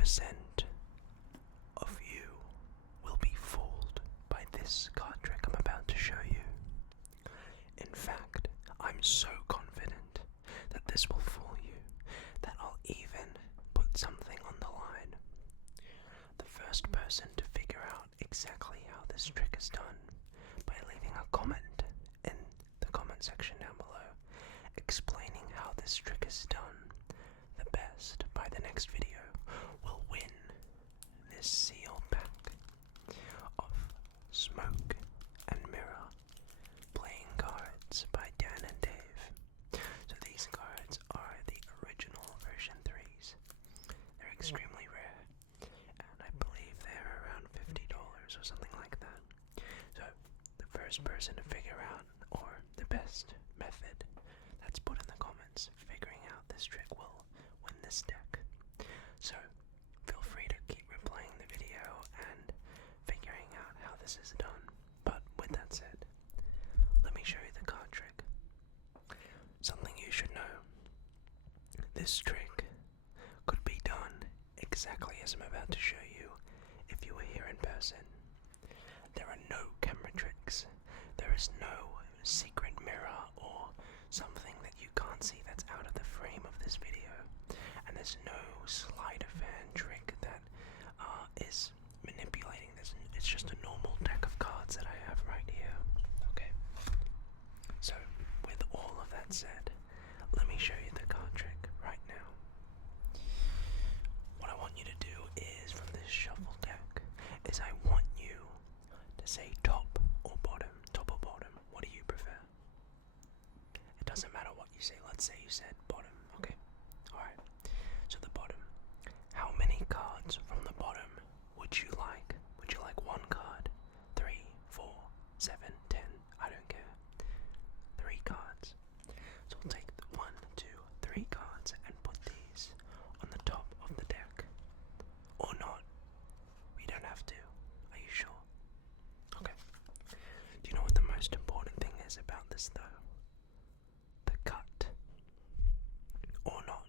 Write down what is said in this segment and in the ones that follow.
100% of you will be fooled by this card trick I'm about to show you. In fact, I'm so confident that this will fool you that I'll even put something on the line. The first person to figure out exactly how this trick is done by leaving a comment in the comment section down below explaining how this trick is done the best by the next video will win this sealed pack of Smoke and Mirror playing cards by Dan and Dave. So these cards are the original version 3s. They're extremely rare, and I believe they're around $50 or something like that. So the first person to figure out, or the best method that's put in the comments, figuring out this trick will win this deck. So feel free to keep replaying the video and figuring out how this is done. But with that said, let me show you the card trick. Something you should know. This trick could be done exactly as I'm about to show you if you were here in person. There are no camera tricks. There is no secret mirror or something that you can't see that's out of the frame of this video. And there's no sleight of hand trick that is manipulating this. It's just a normal deck of cards that I have right here. Okay. So, with all of that said, let me show you the card trick right now. What I want you to do is, from this shuffle deck, is I want you to say top or bottom. Top or bottom. What do you prefer? It doesn't matter what you say. Let's say you said bottom. Okay. Alright. So the bottom. How many cards from the bottom would you like? Would you like 1 card? 3, 4, 7, 10? I don't care. 3 cards. So we'll take 1, 2, 3 cards and put these on the top of the deck. Or not. We don't have to. Are you sure? Okay. Do you know what the most important thing is about this though? The cut. Or not.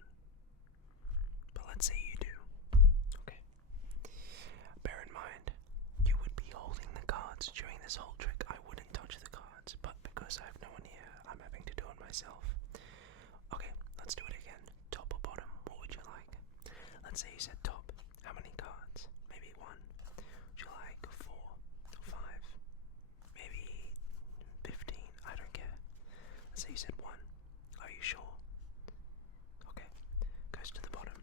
But let's say you do. Okay. Bear in mind, you would be holding the cards during this whole trick. I wouldn't touch the cards, but because I have no one here, I'm having to do it myself. Okay, let's do it again. Top or bottom, what would you like? Let's say you said top. How many cards? Maybe 1. Would you like 4 or 5? Maybe 15? I don't care. Let's say you said 1. Are you sure? Okay, goes to the bottom.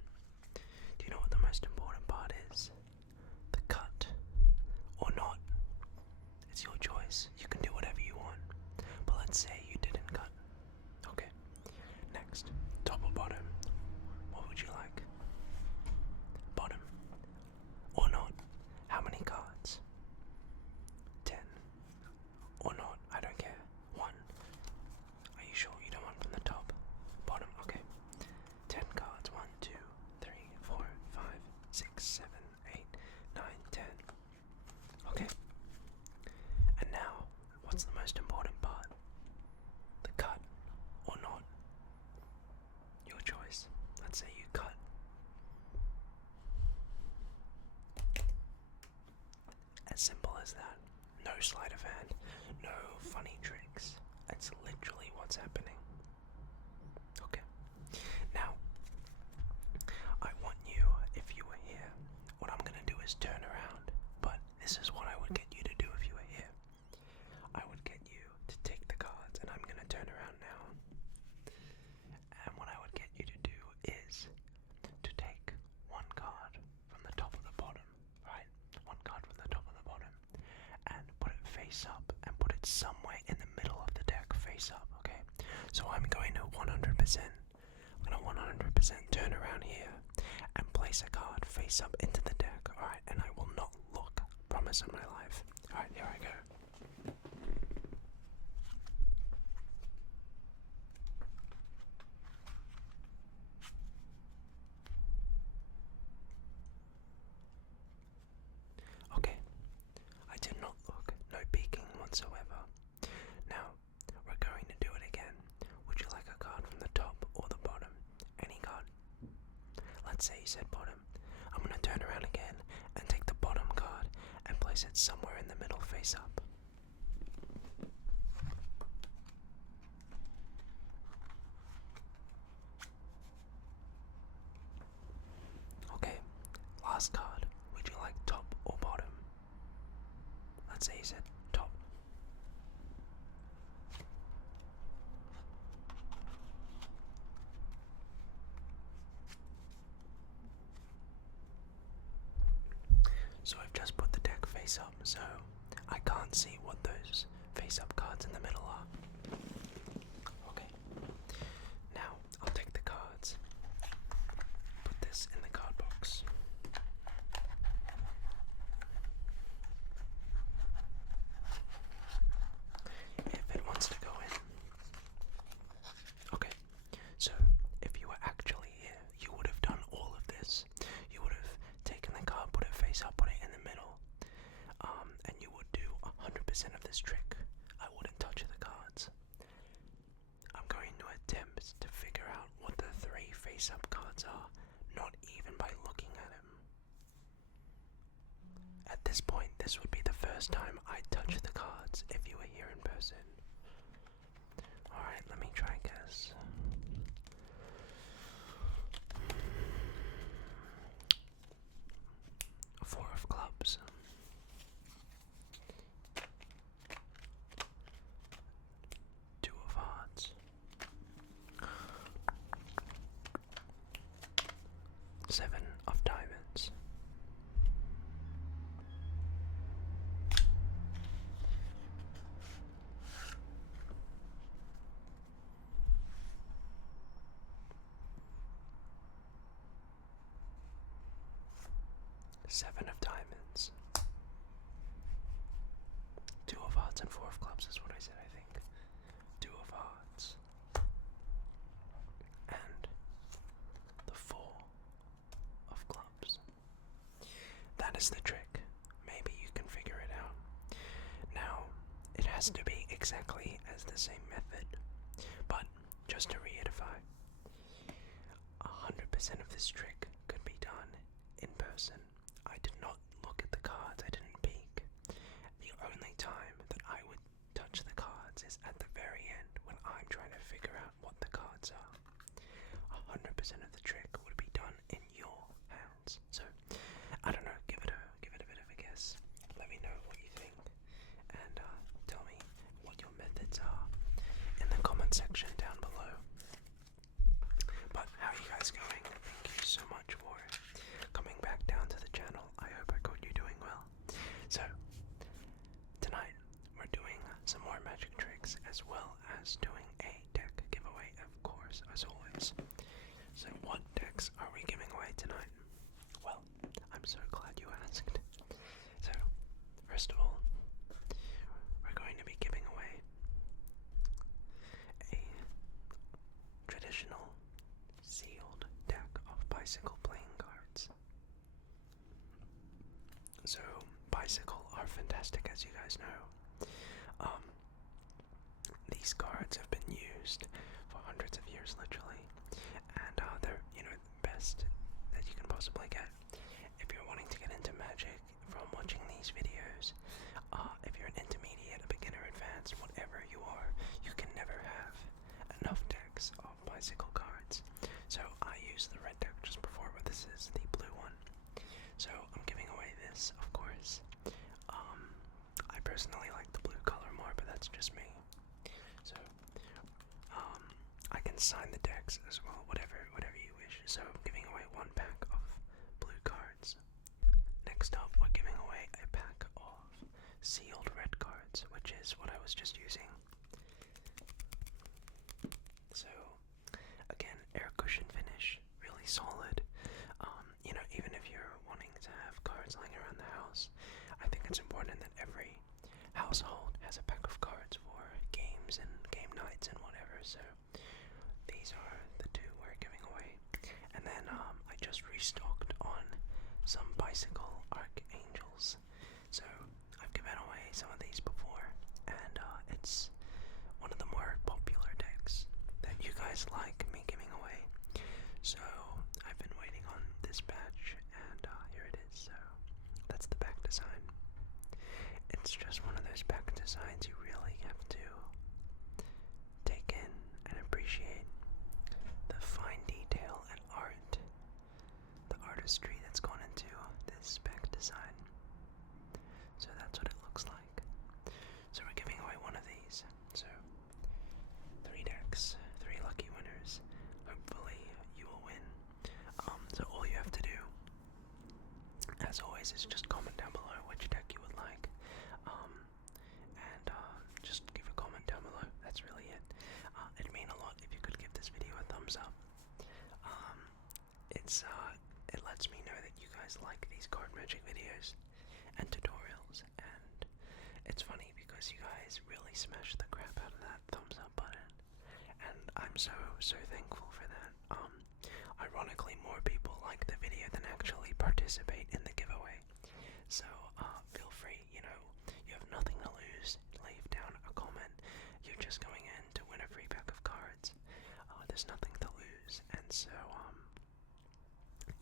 Do you know what the most important part is? The cut or not. It's your choice. You can do whatever you want. But let's say you didn't cut. Okay. Next, top or bottom. What would you like? Bottom or not. How many cards? 10 or not. I don't care. 1. Are you sure you don't want from the top? Bottom. Okay. 10 cards. 1, 2, 3, 4, 5, 6, 7, 8, 9, 10. Okay. And now, what's the most important part? The cut or not. Your choice. Let's say you cut. As simple as that. No sleight of hand. No funny tricks. It's literally what's happening. Okay. Now, I want you, if you were here, what I'm gonna do is turn around, but this is what I would get you to do if you were here. I would get you to take the cards, and I'm gonna turn around now. And what I would get you to do is to take 1 card from the top of the bottom, right? 1 card from the top of the bottom, and put it face up, and put it somewhere in the middle of the deck, face up, okay? So I'm going to 100%. I'm gonna 100% turn around here and place a card face up into the deck, alright? And I will not look. Promise on my life. Alright, here I go. Okay. I did not look. No peeking whatsoever. Now, we're going to do it again. Would you like a card from the top or the bottom? Any card. Let's say you said bottom. I'm gonna turn around again and take the bottom card and place it somewhere in the middle face up. Okay, last card. Would you like top or bottom? Let's say you said top. So I've just put the deck face up, so I can't see what those face up cards in the middle are. Okay, now I'll take the cards, put this in the card box. If it wants to go in. Okay, so if you were actually here, you would have done all of this. You would have taken the card, put it face up, put it in the middle, and you would do 100% of this trick. I wouldn't touch the cards. I'm going to attempt to figure out what the 3 face-up cards are, not even by looking at them. At this point, this would be the first time I touch the cards if you were here in person. Alright, let me try and guess. Four of clubs. Two of hearts. Seven of diamonds. Seven of diamonds. Two of hearts and four of clubs is what I said, I think. Two of hearts. And the four of clubs. That is the trick. Maybe you can figure it out. Now, it has to be exactly as the same method. But, just to reiterate, 100% of this trick could be done in person. I did not look at the cards, I didn't peek. The only time that I would touch the cards is at the very end when I'm trying to figure out what the cards are. 100% of the trick would be done in your hands. So, I don't know, give it a bit of a guess. Let me know what you think, and tell me what your methods are in the comment section down below. But how are you guys going? Thank you so much for coming back down to the channel. I hope I got you doing well. So, tonight we're doing some more magic tricks as well as doing a deck giveaway, of course, as always. So what decks are we giving away tonight? Well, I'm so glad you asked. So, first of all, we're going to be giving away a traditional sealed deck of bicycle playing cards. So, bicycle are fantastic, as you guys know. These cards have been used for hundreds of years, literally, and they're, the best that you can possibly get. If you're wanting to get into Magic from watching these videos, if you're an intermediate, a beginner, advanced, whatever you are, you can never have enough decks of bicycle cards. So I used the red deck just before, but this is the blue one. So I'm giving away this, of course. I personally like the blue color more, but that's just me. So, I can sign the decks as well, whatever you wish. So I'm giving away one pack of blue cards. Next up, we're giving away a pack of sealed red cards, which is what I was just using. So, again, air cushion finish, really solid. Even if you're wanting to have cards lying around the house, I think it's important that every household has a pack of cards for games and game nights and whatever. So these are the two we're giving away. And then I just restocked on some bicycle archangels. So I've given away some of these before, and it's one of the more popular decks that you guys like me giving away. So I've been waiting on this batch, and artistry that's gone into this spec design. So that's what it looks like. So we're giving away one of these. So 3 decks, 3 lucky winners. Hopefully you will win. So all you have to do, as always, is just comment down below which deck you would like. And just give a comment down below. That's really it. It'd mean a lot if you could give this video a thumbs up. It lets me know that you guys like these card magic videos and tutorials, and it's funny because you guys really smash the crap out of that thumbs up button, and I'm so thankful for that. Ironically, more people like the video than actually participate in the giveaway. So feel free, you have nothing to lose. Leave down a comment. You're just going in to win a free pack of cards. There's nothing to lose, and so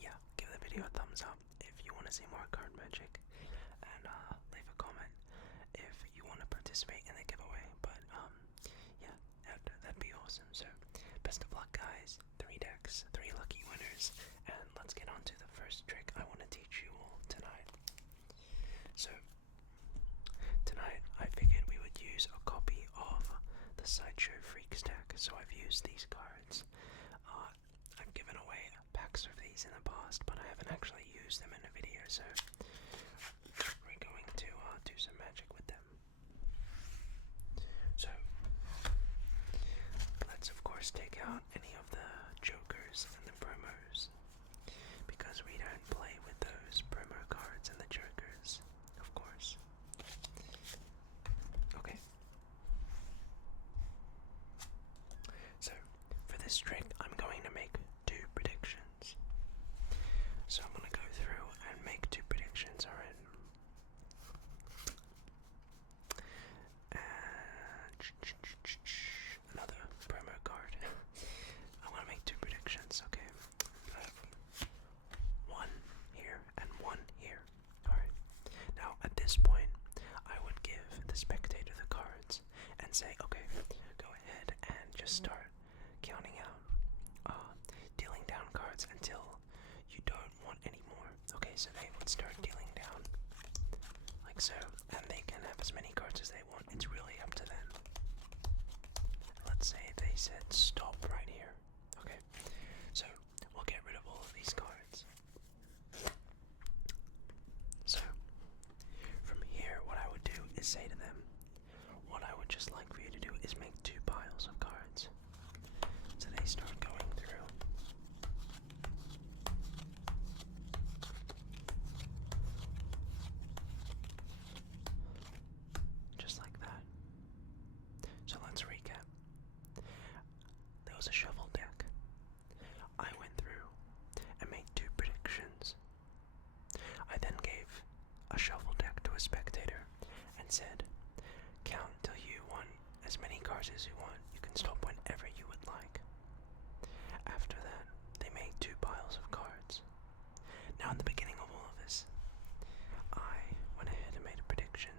yeah, give the video a thumbs up if you want to see more card magic, and leave a comment if you want to participate in the giveaway. But yeah, that'd be awesome. So best of luck, guys. 3 decks, 3 lucky winners, and let's get on to the first trick I want to teach you all tonight. So tonight I figured we would use a copy of the Sideshow Freaks deck. So I've used these cards. I've given away packs of these in the past, but I haven't actually used them in a video, so we're going to do some magic with them. So let's of course take out any of the jokers and the promos, because we don't play with those promo cards and the jokers, of course. Okay. So for this trick, I'm going to make 2 predictions. So I'm going to go through and make 2 predictions, alright? Another promo card. I want to make 2 predictions, okay? I have 1 here and 1 here. Alright. Now, at this point, I would give the spectator the cards and say, okay, go ahead and just start counting out, dealing down cards until you don't want any more. Okay, so they would start dealing down like so, and they can have as many cards as they want. It's really up to them. Let's say they said stop right here. Okay, so we'll get rid of all of these cards. So from here, what I would do is say to them, what I would just like for you to do is make 2 piles of cards. So they start going through. Just like that. So let's recap. There was a shuffle deck. I went through and made 2 predictions. I then gave a shuffle deck to a spectator and said, count till you want as many cards as you want. You can stop whenever you would like. After that, they made 2 piles of cards. Now in the beginning of all of this, I went ahead and made a prediction,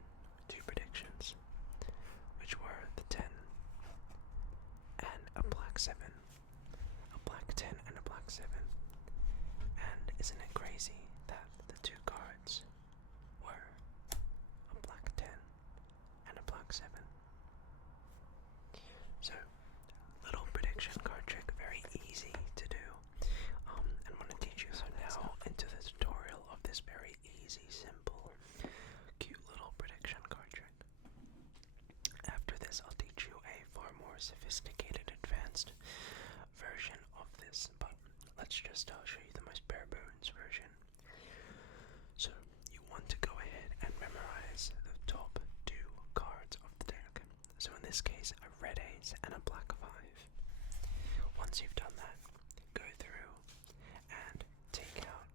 2 predictions, which were the 10 and a black 7. A black 10 and a black 7. And isn't it crazy that the 2 cards were a black 10 and a black 7? So, little prediction card trick, very easy to do. I'm going to teach you now into the tutorial of this very easy, simple, cute little prediction card trick. After this, I'll teach you a far more sophisticated, advanced version of this, but let's just show you the most bare bones version. So, you want to go ahead and memorize the top 2 cards of the deck. So in this case, a red ace and a black 5. Once you've done that, go through and take out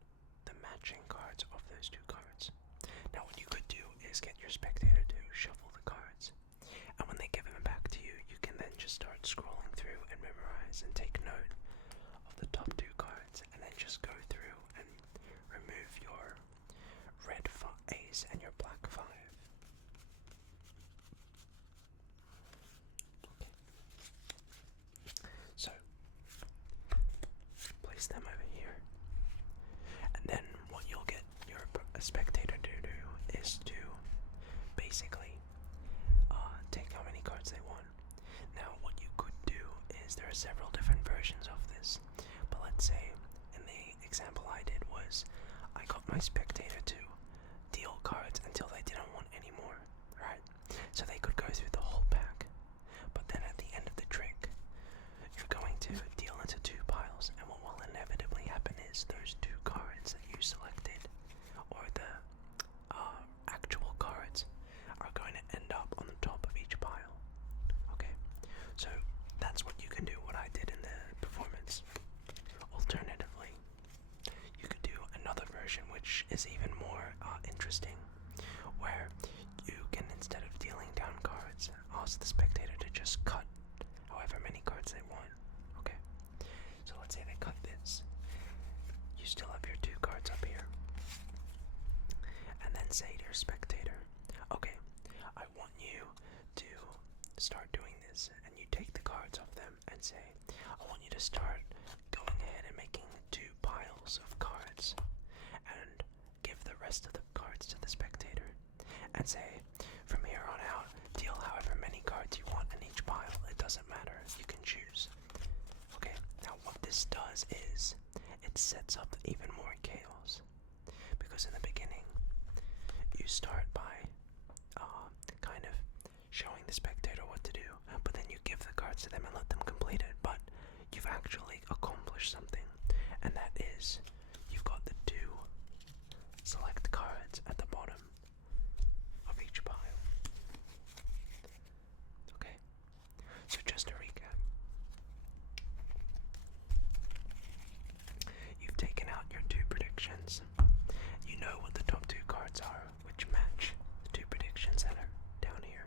the matching cards of those 2 cards. Now what you could do is get your spectator to shuffle the cards, and when they give them back to you, you can then just start scrolling through and memorize and take note of the top 2 cards, and then just go through and remove your red ace and your black 5. Okay. So place them over here, and was I got my spectator to deal cards until they didn't want any more, right? So they could go through the whole pack. But then at the end of the trick, you're going to deal into two piles, and what will inevitably happen is those two cards that you selected, or the actual cards, are going to end up on the top of each pile. Okay, so that's what you can do, what I did in the performance. Alternatively, you could do another version which is even more interesting, where you can, instead of dealing down cards, ask the spectator to just cut however many cards they want. Okay, so let's say they cut this. You still have your two cards up here, and then say to your spectator, okay, I want you to start doing this, and you take the cards off them and say, I want you to start going ahead and making two piles of cards, and give the rest of the cards to the spectator, and say, from here on out, deal however many cards you want in each pile. It doesn't matter, you can choose. Okay, now what this does is, it sets up even more chaos, because in the beginning, you start by kind of showing the spectator what to do, but then you give the cards to them and let them complete it. But you've actually accomplished something, and that is you've got the two select cards at the bottom of each pile. Okay, so just to recap, you've taken out your two predictions. You know what the top two cards are, which match the two predictions that are down here.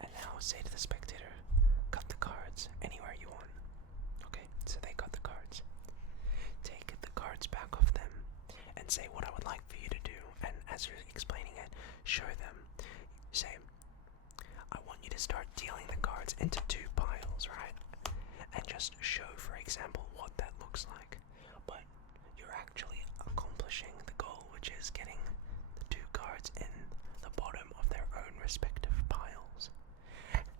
And now say to the spectator, cut the cards anywhere you want. Okay, so they cut the cards. Take the cards back off them and say what I would like for you to do. And as you're explaining it, show them. Say, I want you to start dealing the cards into two piles, right? And just show, for example, what that looks like. But you're actually accomplishing the goal, which is getting the two cards in the bottom of their own respective piles.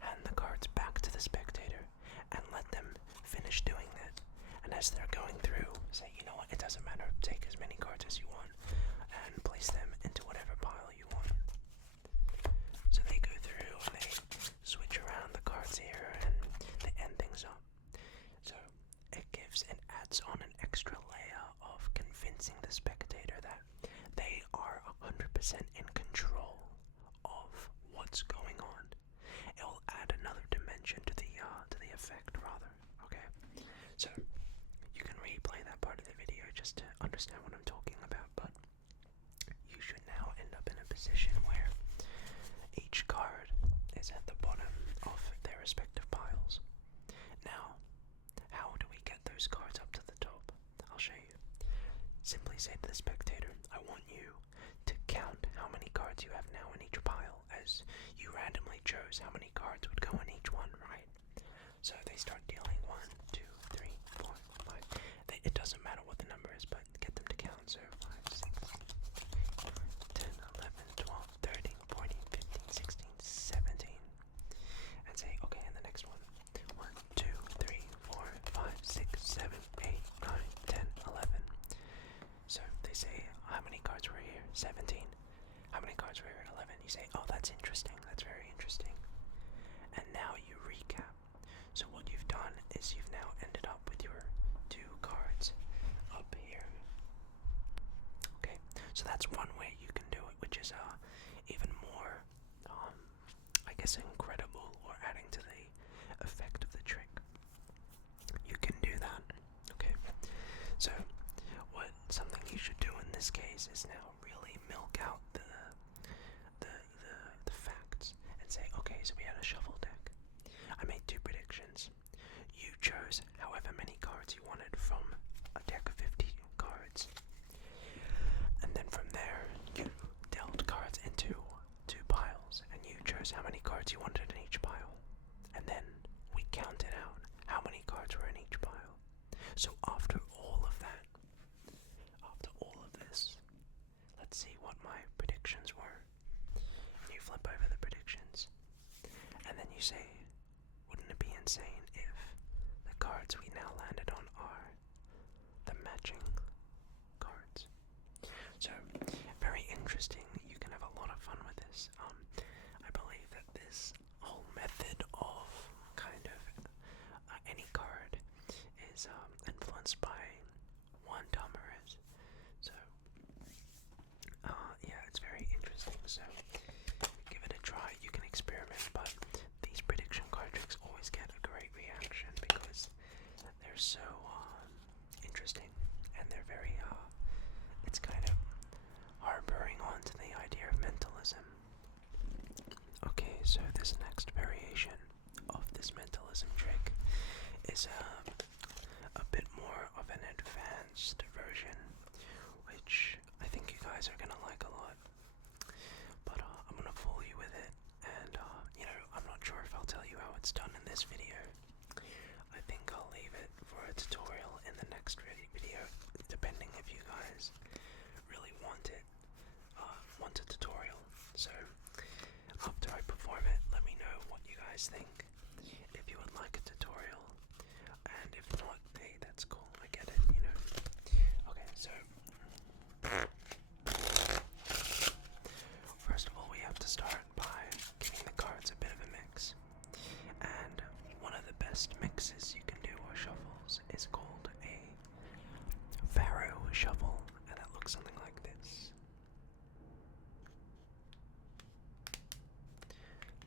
Hand the cards back to the spectator and let them finish doing that. And as they're going through, say, you know what, it doesn't matter, take as many cards as you want and place them into whatever pile you want. So they go through and they switch around the cards here and they end things up. So it gives and adds on an extra layer of convincing the spectator that they are 100% in control of what's going on. It will add another dimension to the effect, rather. Okay, so you can replay that part of the video just to understand what I'm talking about. But you should now end up in a position where each card is at the bottom of their respective piles. Now, how do we get those cards up to the top? I'll show you. Simply say to the spectator, I want you to count how many cards you have now in each pile, as you randomly chose how many cards would go in each one, right? So they start dealing 1, 2, 3, 4, 5. It doesn't matter what the number is, but get them to count. So 5, 6, 10, 11, 12, 13, 14, 15, 16, 17. And say, okay, and the next one. 1, 2, 3, 4, 5, 6, 7, 8, 9, 10, 11. So they say, how many cards were here? 17. How many cards were here? 11. You say, oh, that's interesting. That's very interesting. And now you recap. So what you've done is you've now ended up with your two cards up here. Okay, so that's one way you can do it, which is even more, I guess, incredible, or adding to the effect of the trick. You can do that. Okay, so something you should do in this case is now really milk out the facts and say, okay, so we had a shuffle deck. I made two predictions. You chose however many cards you wanted from a deck of 50 cards. And then from there, you dealt cards into two piles, and you chose how many cards you wanted in each pile. And then we counted out how many cards were in each pile. So after all of that, after all of this, let's see what my predictions were. You flip over the predictions, and then you say, wouldn't it be insane if the cards we now landed on are the matching cards? this. I believe that this whole method of kind of any card is influenced by Juan Tamariz. So, yeah, it's very interesting. So, give it a try. You can experiment, but these prediction card tricks always get a great reaction because they're so interesting, and they're very it's kind of harboring onto the idea of mentalism. Okay, so this next variation of this mentalism trick is a bit more of an advanced version, which I think you guys are gonna like a lot. But I'm gonna fool you with it, and I'm not sure if I'll tell you how it's done in this video. I think I'll leave it for a tutorial in the next video, depending if you guys really want it, want a tutorial. So after I perform it, let me know what you guys think. If you would like a tutorial, and if not, hey, that's cool. I get it, Okay, so first of all, we have to start by giving the cards a bit of a mix. And one of the best mixes you can do or shuffles is called a Pharaoh shuffle, and that looks something like this.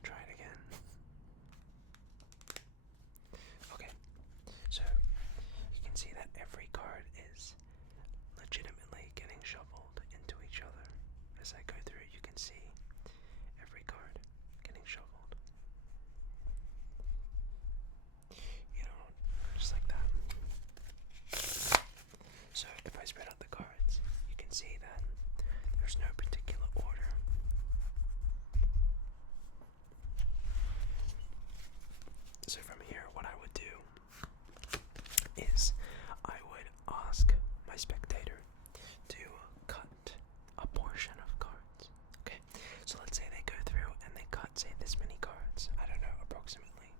Try it again. Okay, so you can see that every card is legitimately getting shuffled into each other. As I go through, you can see every card getting shuffled. Just like that. So if I spread out the cards, you can see that there's no particular order. So from here, what I would do is I would ask my spectator to cut a portion of cards. Okay, so let's say they go through and they cut, say, this many cards. I don't know, approximately.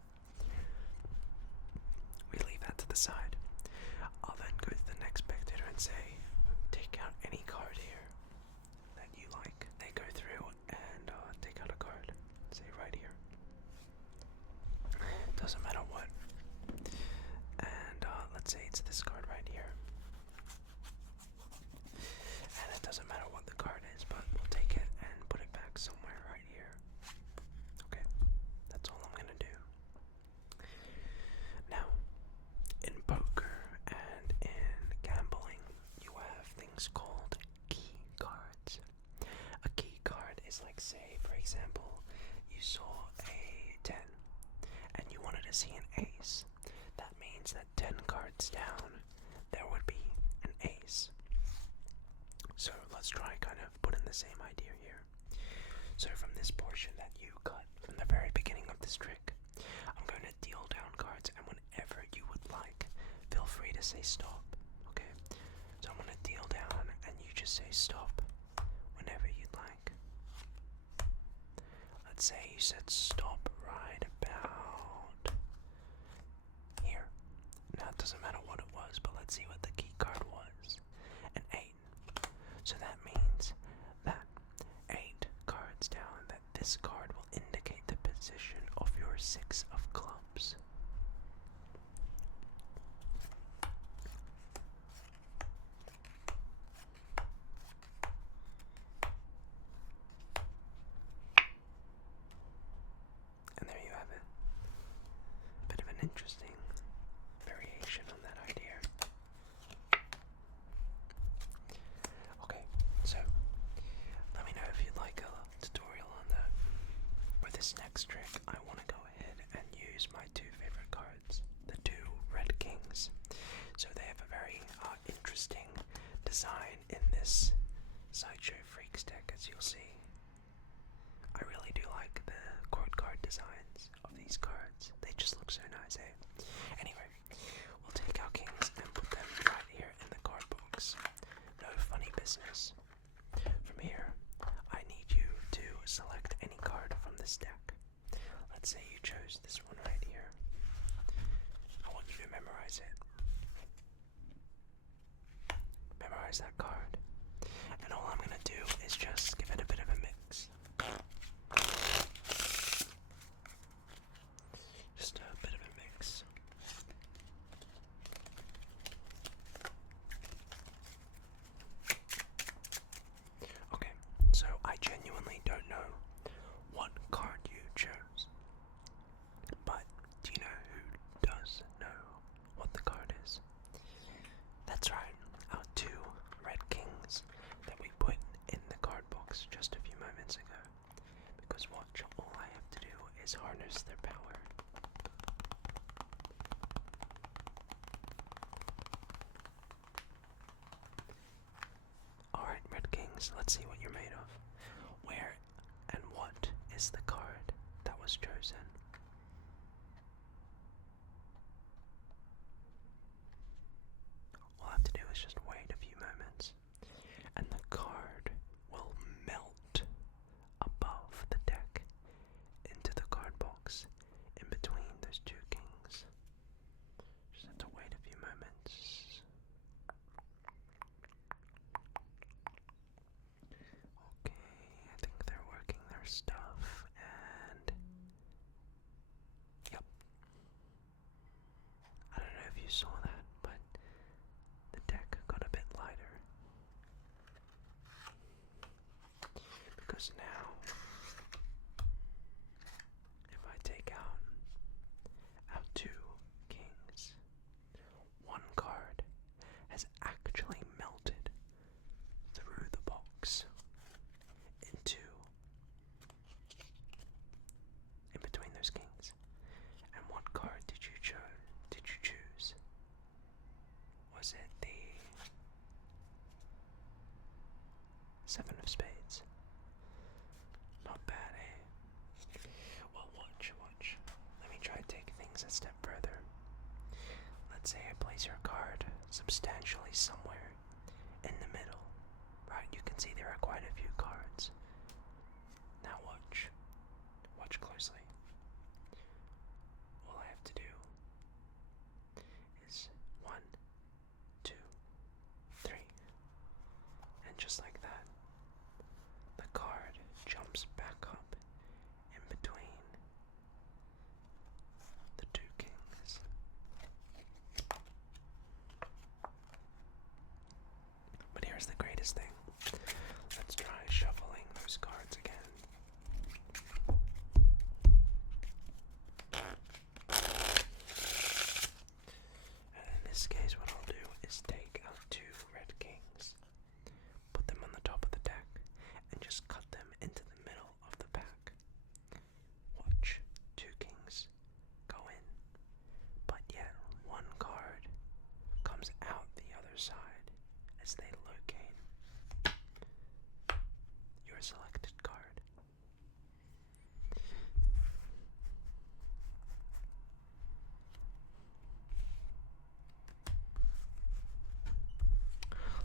We leave that to the side. I'll then go to the next spectator and say, take out any card here that you like. They go through and take out a card, say right here. Doesn't matter what. And let's say it's this card right here. And it doesn't matter what the card is, but we'll take it and put it back somewhere right here. Okay, that's all I'm gonna do. Now, in poker and in gambling, you have things called key cards. A key card is like, say, for example, you saw a 10 and you wanted to see an ace. That means that 10 cards down, there would be an ace. So let's try kind of putting the same idea here. So from this portion that you cut from the very beginning of this trick, I'm going to deal down cards, and whenever you would like, feel free to say stop. Okay? So I'm going to deal down, and you just say stop whenever you'd like. Let's say you said stop right about here. Now it doesn't matter what it was, but let's see what the key card was. An 8. So that means that 8 cards down, that this card will indicate the position of your 6 of clubs. And there you have it. A bit of an interesting variation on that idea. Okay, so let me know if you'd like a tutorial on that. For this next trick, I want to go ahead and use my 2 favorite cards, the 2 Red Kings. So they have a very interesting design in this Sideshow Freaks deck, as you'll see. I really do like the court card designs of these cards. They just look so nice, eh? Anyway, we'll take our kings and put them right here in the card box. No funny business. From here, I need you to select any card from this deck. Let's say you chose this one right here. I want you to memorize it. Memorize that card. And all I'm gonna do is just give it a bit of a mix. decks just a few moments ago. Because watch, all I have to do is harness their power. Alright, Red Kings, let's see what you're made of. Where and what is the card that was chosen? All I have to do is just wait a few moments, and the card will melt above the deck into the card box in between those two kings. Just have to wait a few moments. Okay, I think they're working their stuff, and yep. I don't know if you saw that, but the deck got a bit lighter. Because now, if I take out our two kings, one card has actually melted through the box into in between those kings. And what card did you choose? Was it the Seven of Spades? Not bad, eh? Well, watch. Let me try to take things a step further. Let's say I place your card substantially somewhere in the middle. Right, you can see there are quite a few cards. Now watch. Watch closely. All I have to do is 1, 2, 3. And just like that, the card jumps back up in between the two kings. But here's the greatest thing. Let's try shuffling those cards again. And in this case, what I'll do is take out two red kings, put them on the top of the deck, and just cut them into the middle of the pack. Watch, two kings go in, but yet one card comes out the other side as they locate your selected card.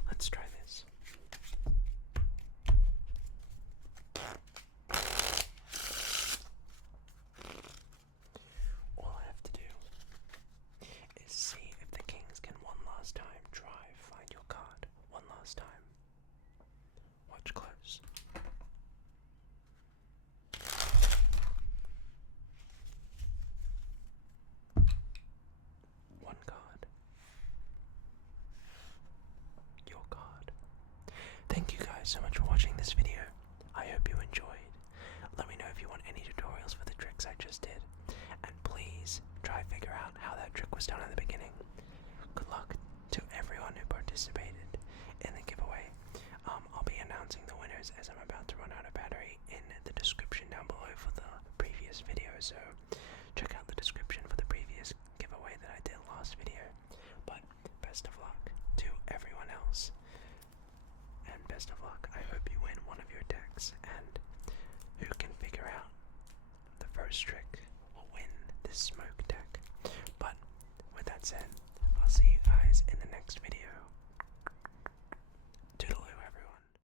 Let's try this. All I have to do is see if the kings can one last time find your card one last time. Watch close. One card. Your card. Thank you guys so much for watching this video. I hope you enjoyed. Let me know if you want any tutorials for the tricks I just did. And please try to figure out how that trick was done at the beginning. Good luck to everyone who participated in the giveaway. I'll be announcing the winners as I'm about to run out of battery in the description down below for the previous video, so check out the description for the previous giveaway that I did last video. But best of luck to everyone else, and best of luck. I hope you win one of your decks, and who can figure out the first trick will win this smoke deck. But with that said, I'll see you guys in